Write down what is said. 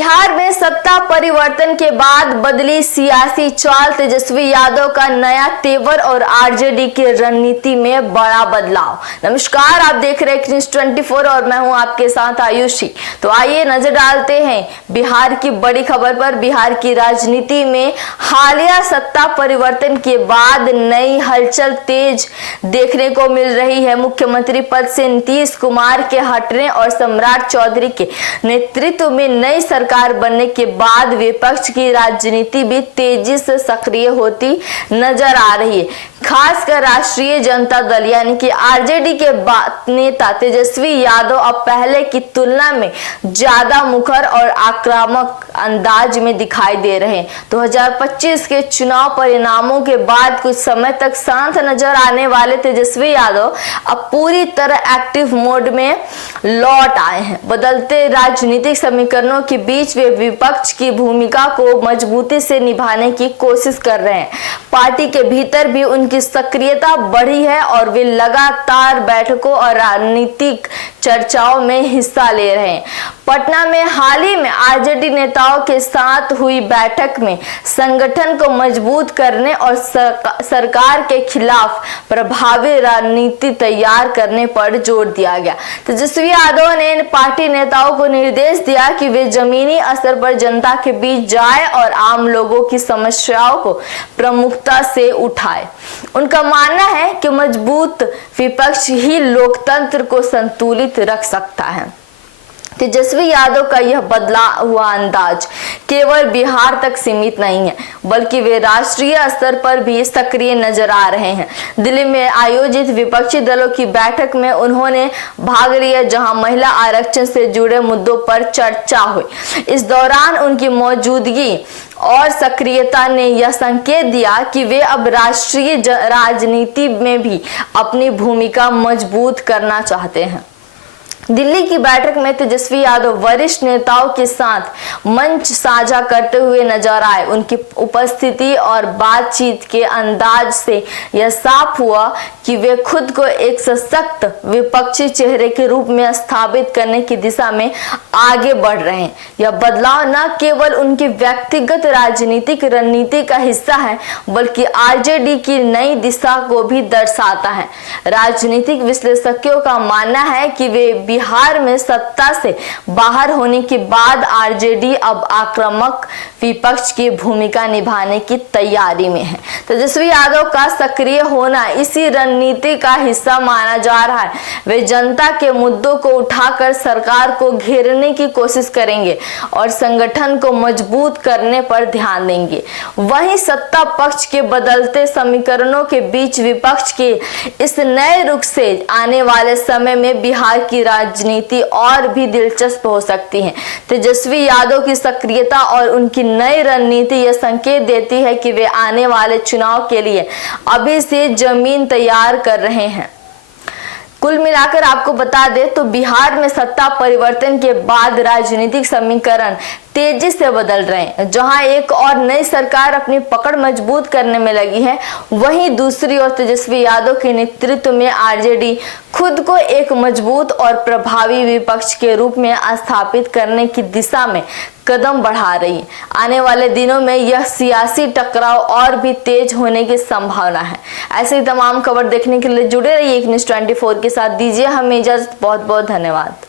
बिहार में सत्ता परिवर्तन के बाद बदली सियासी चाल, तेजस्वी यादव का नया तेवर और आरजेडी की रणनीति में बड़ा बदलाव। नमस्कार, आप देख रहे हैं न्यूज़ 24 और मैं हूं आपके साथ आयुषी। तो आइए नजर डालते हैं बिहार की बड़ी खबर पर। बिहार की राजनीति में हालिया सत्ता परिवर्तन के बाद नई हलचल तेज देखने को मिल रही है। मुख्यमंत्री पद से नीतीश कुमार के हटने और सम्राट चौधरी के नेतृत्व में नई सरकार बनने के बाद विपक्ष की राजनीति भी तेजी से सक्रिय होती नजर आ रही है। खासकर राष्ट्रीय जनता दल यानी कि आरजेडी के नेता तेजस्वी यादव अब पहले की तुलना में ज्यादा मुखर और आक्रामक अंदाज में दिखाई दे रहे हैं। 2025 के चुनाव परिणामों के बाद कुछ समय तक शांत नजर आने वाले तेजस्वी यादव अब पूरी तरह एक्टिव मोड में लौट आए हैं। बदलते राजनीतिक समीकरणों के बीच वे विपक्ष की भूमिका को मजबूती से निभाने की कोशिश कर रहे हैं। पार्टी के भीतर भी उनकी सक्रियता बढ़ी है और वे लगातार बैठकों और राजनीतिक चर्चाओं में हिस्सा ले रहे हैं। पटना में हाल ही में आरजेडी नेताओं के साथ हुई बैठक में संगठन को मजबूत करने और सरकार के खिलाफ प्रभावी रणनीति तैयार करने पर जोर दिया गया। तेजस्वी यादव ने पार्टी नेताओं को निर्देश दिया कि वे जमीनी स्तर पर जनता के बीच जाए और आम लोगों की समस्याओं को प्रमुखता से उठाए। उनका मानना है कि मजबूत विपक्ष ही लोकतंत्र को संतुलित रख सकता है। तेजस्वी यादव का यह बदला हुआ अंदाज केवल बिहार तक सीमित नहीं है, बल्कि वे राष्ट्रीय स्तर पर भी सक्रिय नजर आ रहे हैं। दिल्ली में आयोजित विपक्षी दलों की बैठक में उन्होंने भाग लिया, जहां महिला आरक्षण से जुड़े मुद्दों पर चर्चा हुई। इस दौरान उनकी मौजूदगी और सक्रियता ने यह संकेत दिया कि वे अब राष्ट्रीय राजनीति में भी अपनी भूमिका मजबूत करना चाहते हैं। दिल्ली की बैठक में तेजस्वी यादव वरिष्ठ नेताओं के साथ मंच साझा करते हुए नजर आए। उनकी उपस्थिति और बातचीत के अंदाज से यह साफ हुआ कि वे खुद को एक सशक्त विपक्षी चेहरे के रूप में स्थापित करने की दिशा में आगे बढ़ रहे हैं। यह बदलाव न केवल उनकी व्यक्तिगत राजनीतिक रणनीति का हिस्सा है, बल्कि आरजेडी की नई दिशा को भी दर्शाता है। राजनीतिक विश्लेषकों का मानना है कि वे बिहार में सत्ता से बाहर होने के बाद आरजेडी अब आक्रामक विपक्ष की भूमिका निभाने की तैयारी में है। तेजस्वी यादव का सक्रिय होना इसी रणनीति का हिस्सा माना जा रहा है। वे जनता के मुद्दों को उठाकर सरकार को घेरने की कोशिश करेंगे और संगठन को मजबूत करने पर ध्यान देंगे। वहीं सत्ता पक्ष के बदलते समीकरणों के बीच विपक्ष के इस नए रुख से आने वाले समय में बिहार की राजनीति और भी दिलचस्प हो सकती है। तेजस्वी यादव की सक्रियता और उनकी नई रणनीति यह संकेत देती है कि वे आने वाले चुनाव के लिए अभी से जमीन तैयार कर रहे हैं। कुल मिलाकर आपको बता दें तो बिहार में सत्ता परिवर्तन के बाद राजनीतिक समीकरण तेजी से बदल रहे हैं। जहां एक और नई सरकार अपनी पकड़ मजबूत करने में लगी है, वहीं दूसरी ओर तेजस्वी यादव के नेतृत्व में आरजेडी खुद को एक मजबूत और प्रभावी विपक्ष के रूप में स्थापित करने की दिशा में कदम बढ़ा रही है। आने वाले दिनों में यह सियासी टकराव और भी तेज होने की संभावना है। ऐसे ही तमाम खबर देखने के लिए जुड़े रहिए न्यूज़ 24 के साथ। दीजिए हमें इजाजत। बहुत बहुत धन्यवाद।